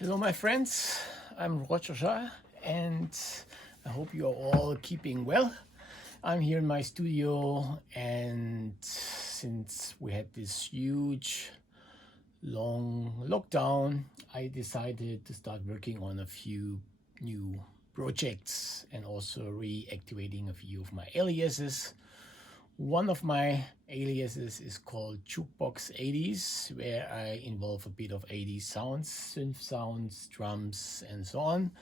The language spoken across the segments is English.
Hello, my friends. I'm Roger, and I hope you are all keeping well. I'm here in my studio, and since we had this huge, long lockdown, I decided to start working on a few new projects and also reactivating a few of my aliases. One of my aliases is called Jukebox 80s, where I involve a bit of 80s sounds, synth sounds, drums, and so on.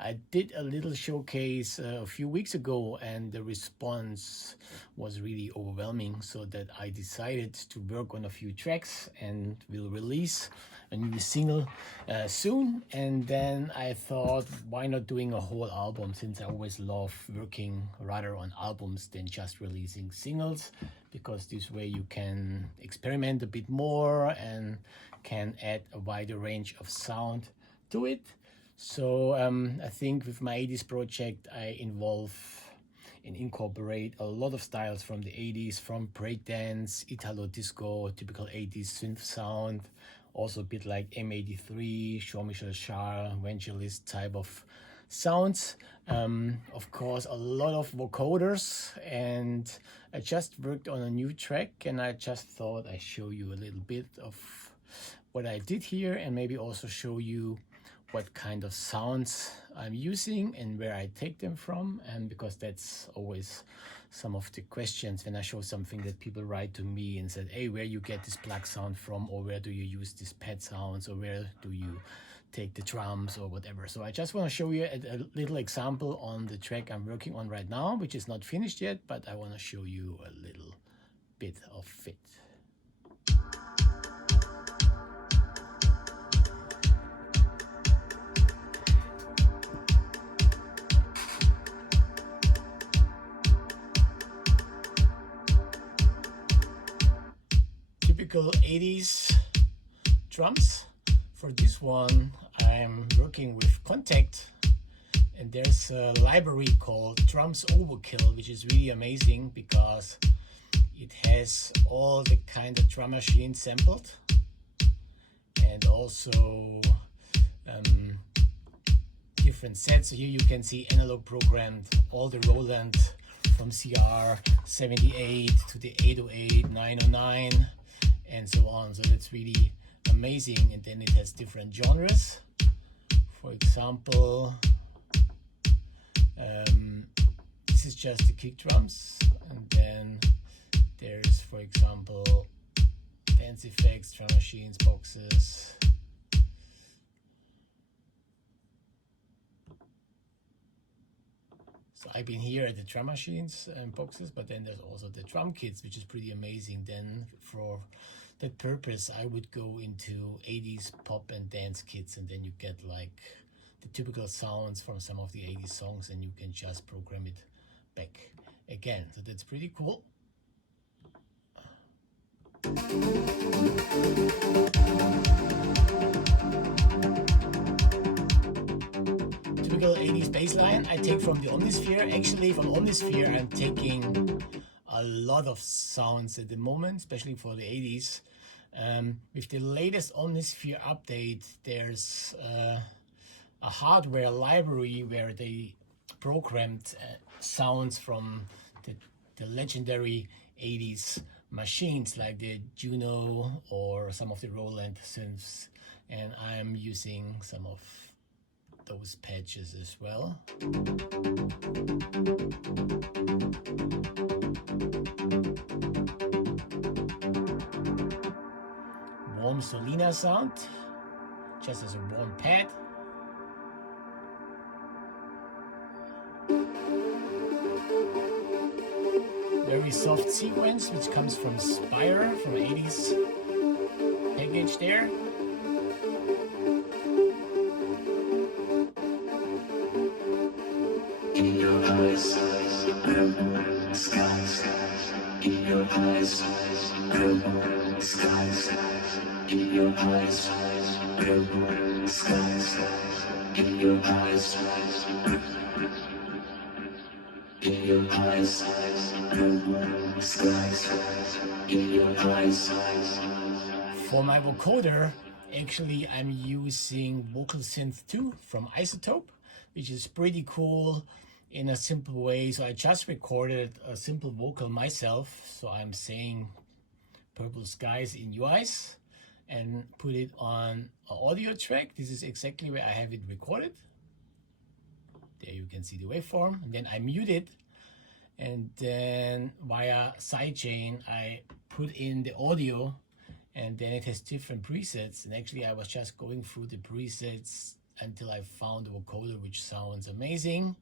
I did a little showcase a few weeks ago, and the response was really overwhelming, so that I decided to work on a few tracks and will release a new single soon. And then I thought, why not doing a whole album, since I always love working rather on albums than just releasing singles, because this way you can experiment a bit more and can add a wider range of sound to it. So I think with my 80s project I incorporate a lot of styles from the 80s, from breakdance, Italo disco, typical 80s synth sound, also a bit like M83, Jean-Michel Jarre, Vangelis type of sounds. Of course, a lot of vocoders, and I just worked on a new track, and I just thought I show you a little bit of what I did here, and maybe also show you what kind of sounds I'm using and where I take them from. And because that's always some of the questions when I show something, that people write to me and said, hey, where you get this plug sound from, or where do you use these pad sounds, or where do you take the drums, or whatever. So I just want to show you a little example on the track I'm working on right now, which is not finished yet, but I want to show you a little bit of it. Typical 80s drums. For this one I'm working with Contact, and there's a library called Drums Overkill, which is really amazing because it has all the kind of drum machines sampled, and also different sets. So here you can see analog programmed, all the Roland from CR 78 to the 808, 909, and so on. So that's really amazing. And then it has different genres. For example, this is just the kick drums, and then there's, for example, dance effects, drum machines, boxes. So I've been here at the drum machines and boxes, but then there's also the drum kits, which is pretty amazing. Then for that purpose, I would go into 80s pop and dance kits, and then you get like the typical sounds from some of the 80s songs, and you can just program it back again. So that's pretty cool. Typical 80s bass line I take from the Omnisphere. Actually, from Omnisphere I'm taking a lot of sounds at the moment, especially for the 80s. With the latest Omnisphere update, there's a hardware library where they programmed sounds from the legendary 80s machines like the Juno or some of the Roland synths, and I'm using some of those patches as well. Warm Solina sound, just as a warm pad. Very soft sequence, which comes from Spire, from 80s package there. In your eyes, blue skies. In your eyes, blue skies. In your eyes, blue skies. In your eyes, in your eyes, blue skies. In your eyes. For my vocoder, Actually, I'm using Vocal Synth 2 from Isotope, which is pretty cool in a simple way. So I just recorded a simple vocal myself. So I'm saying purple skies in your eyes and put it on an audio track. This is exactly where I have it recorded. There you can see the waveform. And then I mute it, and then via sidechain I put in the audio, and then it has different presets. And actually I was just going through the presets until I found a vocoder which sounds amazing.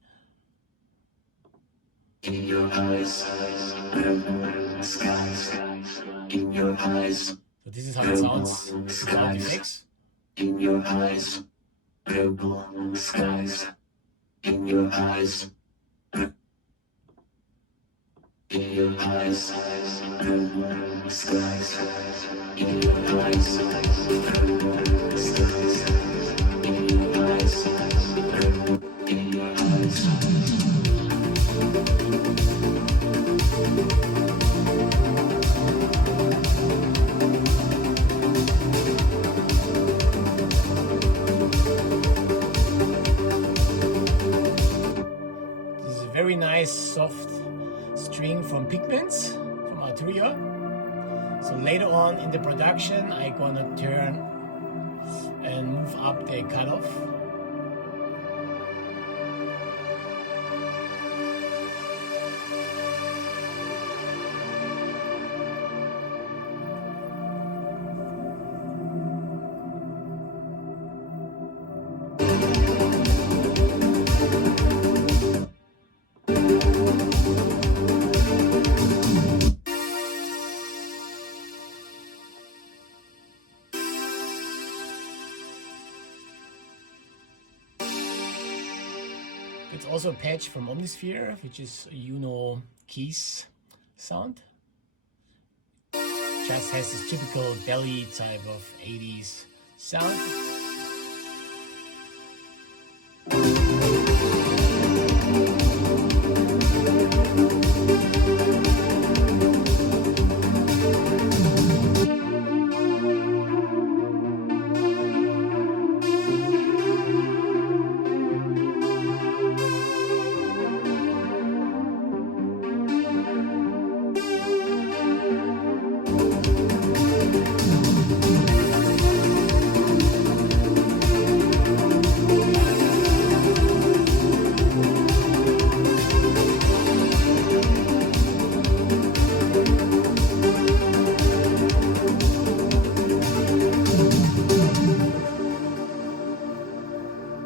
In your eyes, purple skies. In your eyes, So this is how it sounds without effects. in your eyes, purple skies. In your eyes, in your eyes, purple skies. In your eyes, purple skies. In your eyes, purple. In your eyes. This is a very nice soft string from Pigments from Arturia. So later on in the production I'm gonna turn and move up the cutoff. It's also a patch from Omnisphere, which is a keys sound. Just has this typical belly type of 80s sound.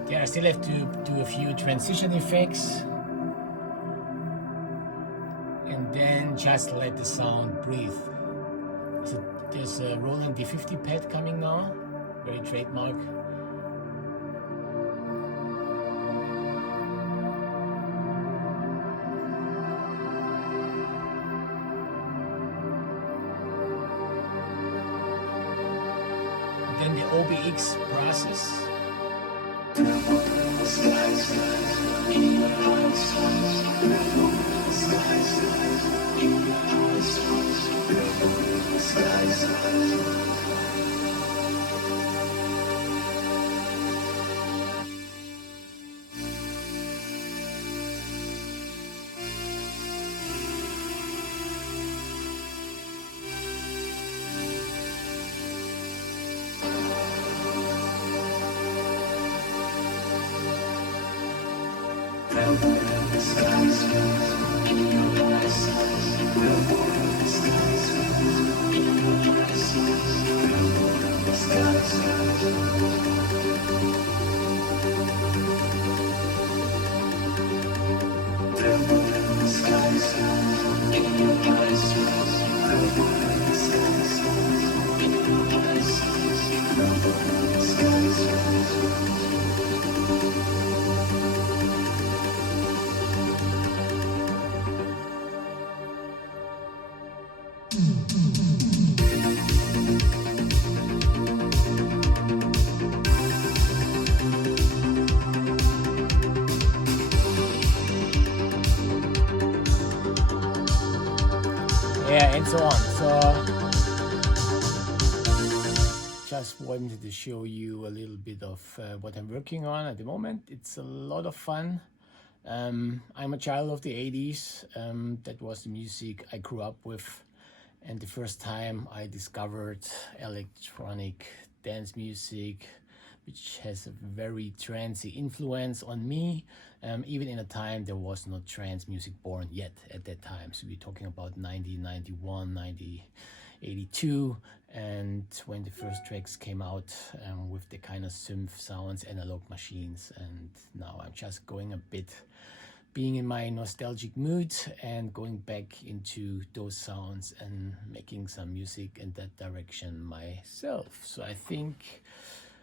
Yeah, I still have to do a few transition effects and then just let the sound breathe. So there's a rolling D50 pad coming now, very trademark. Then the OBX process. Yeah, and so on. So just wanted to show you a little bit of what I'm working on at the moment. It's a lot of fun. I'm a child of the 80s. That was the music I grew up with. And the first time I discovered electronic dance music, which has a very trancey influence on me. Even in a time there was no trance music born yet at that time. So we're talking about 1991, 1982, and when the first tracks came out with the kind of synth sounds, analog machines. And now I'm just going a bit, being in my nostalgic mood and going back into those sounds and making some music in that direction myself. So I think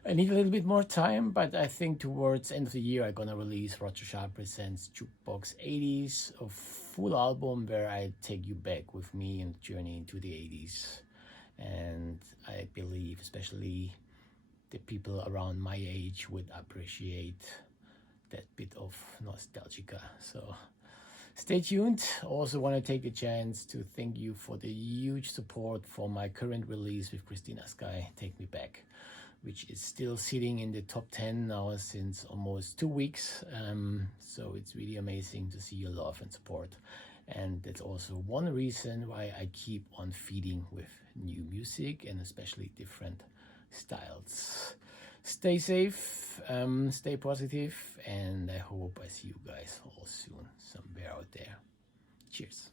I need a little bit more time, but I think towards end of the year I'm gonna release Roger Shah Presents Jukebox 80s, a full album where I take you back with me and journey into the 80s. And I believe especially the people around my age would appreciate that bit of nostalgica. So stay tuned. Also want to take a chance to thank you for the huge support for my current release with Christina Sky, Take Me Back, which is still sitting in the top 10 now since almost 2 weeks. So it's really amazing to see your love and support. And that's also one reason why I keep on feeding with new music and especially different styles. Stay safe, stay positive, and I hope I see you guys all soon somewhere out there. Cheers.